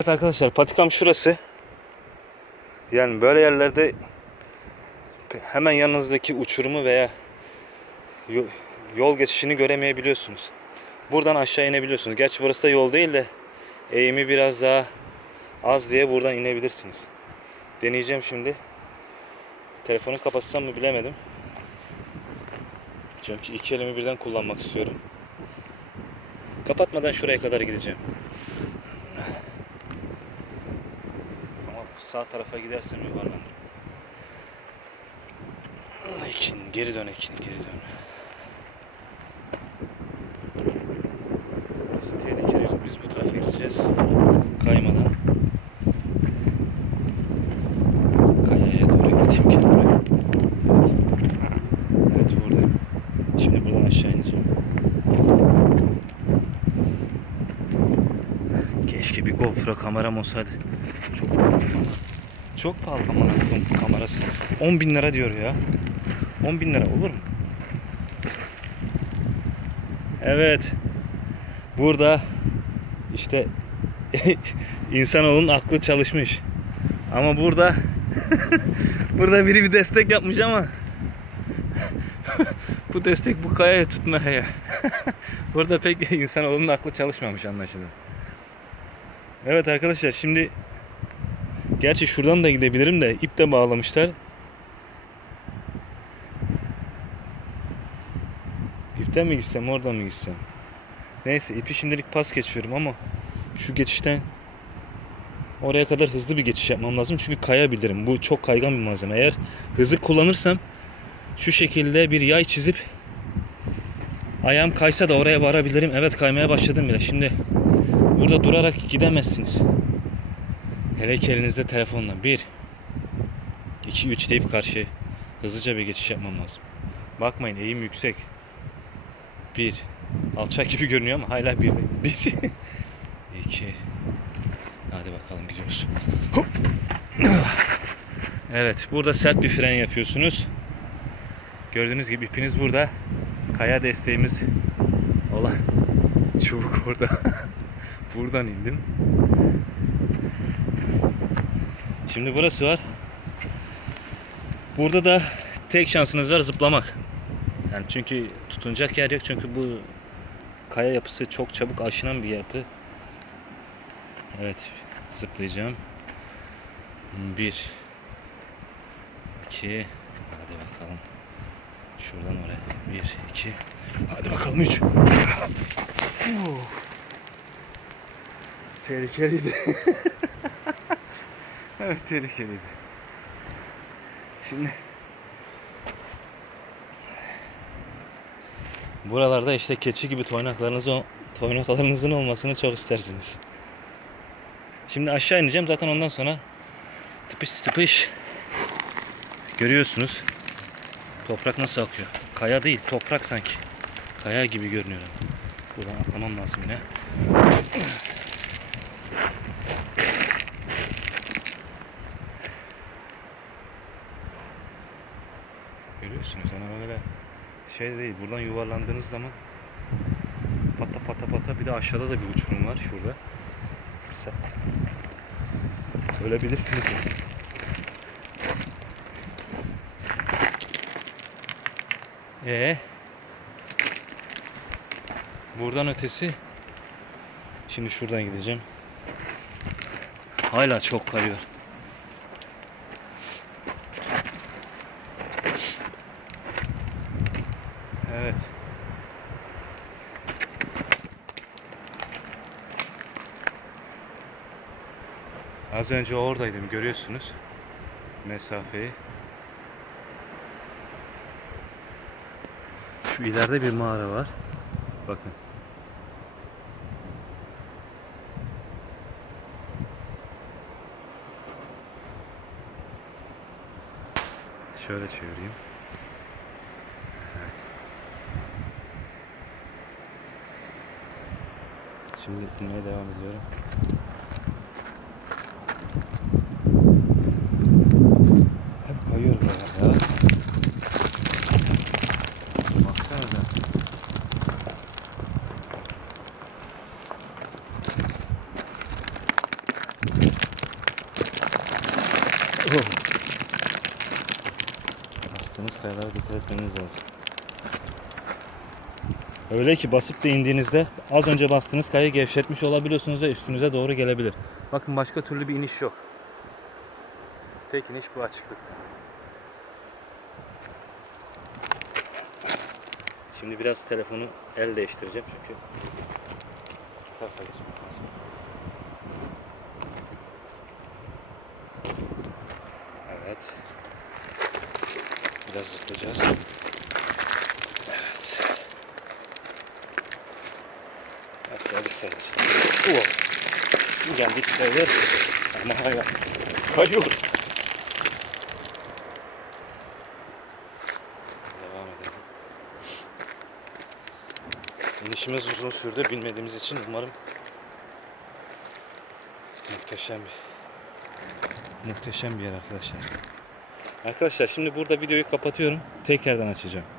Evet arkadaşlar patikam şurası. Yani böyle yerlerde hemen yanınızdaki uçurumu veya yo- yol geçişini göremeyebiliyorsunuz. Buradan aşağı inebiliyorsunuz. Gerçi burası da yol değil de eğimi biraz daha az diye buradan inebilirsiniz. Deneyeceğim şimdi. Telefonu kapatsam mı bilemedim. Çünkü iki elimi birden kullanmak istiyorum. Kapatmadan şuraya kadar gideceğim. Ama bu sağ tarafa gidersem yuvarlanırım. Ekin, geri dön Ekin, geri dön. Burası tehlikeli. Biz bu tarafa gideceğiz. Kaymadan. Kayaya doğru gideyim kenara. Evet. Evet buradayım. Şimdi buradan aşağı ineceğim. Keşke bir GoPro kameram olsaydı. Çok çok pahalı Allah'ım kamerası. 10 bin lira diyor ya. 10 bin lira olur mu? Evet. Burada işte insanoğlunun aklı çalışmış. Ama burada burada biri bir destek yapmış ama bu destek bu kayaya tutmaya. burada pek insanoğlunun aklı çalışmamış anlaşılan. Evet arkadaşlar şimdi Gerçi şuradan da gidebilirim de ip de bağlamışlar. İpten mi gitsem oradan mı gitsem? Neyse ipi şimdilik pas geçiyorum ama şu geçişten oraya kadar hızlı bir geçiş yapmam lazım. Çünkü kayabilirim. Bu çok kaygan bir malzeme. Eğer hızı kullanırsam şu şekilde bir yay çizip ayağım kaysa da oraya varabilirim. Evet kaymaya başladım bile. Şimdi burada durarak gidemezsiniz. Hele ki elinizde telefonla. 1 2 3 deyip karşıya hızlıca bir geçiş yapmam lazım. Bakmayın eğim yüksek. 1 Alçak gibi görünüyor ama hala 1 1 2 Hadi bakalım gidiyoruz. Evet, burada sert bir fren yapıyorsunuz. Gördüğünüz gibi ipiniz burada. Kaya desteğimiz olan çubuk orada. Buradan indim. Şimdi burası var. Burada da tek şansınız var zıplamak. Yani çünkü tutunacak yer yok çünkü bu kaya yapısı çok çabuk aşınan bir yapı. Evet zıplayacağım. Bir, iki, hadi bakalım. Şuradan oraya. Bir, iki, hadi bakalım üç. Tehlikeliydi. Evet tehlikeliydi. Şimdi buralarda işte keçi gibi toynaklarınız toynaklarınızın olmasını çok istersiniz. Şimdi aşağı ineceğim zaten ondan sonra tıpış tıpış görüyorsunuz. Toprak nasıl akıyor? Kaya değil, toprak sanki. Kaya gibi görünüyor. Buradan atlamam lazım yine. Görüyorsunuz hani böyle şey değil. Buradan yuvarlandığınız zaman pata pata pata bir de aşağıda da bir uçurum var şurada. Ölebilirsiniz. Ee, buradan ötesi şimdi şuradan gideceğim. Hala çok kayıyor. Evet. Az önce oradaydım görüyorsunuz mesafeyi. Şu ileride bir mağara var. Bakın. Şöyle çevireyim. Şimdi inmeye devam ediyorum. Hep kayıyor buralar ya. Baksanıza. Oh. Bastığınız kayalara dikkat etmeniz lazım. Öyle ki basıp da indiğinizde az önce bastığınız kayayı gevşetmiş olabiliyorsunuz ve üstünüze doğru gelebilir. Bakın başka türlü bir iniş yok. Tek iniş bu açıklıkta. Şimdi biraz telefonu el değiştireceğim çünkü. Evet. Biraz zıplayacağız. Evet. Wow. Geldik sayılır. Ama hala kayıyor. Devam edelim. İnişimiz uzun sürdü bilmediğimiz için umarım muhteşem bir muhteşem bir yer arkadaşlar. Arkadaşlar şimdi burada videoyu kapatıyorum. Tekrardan açacağım.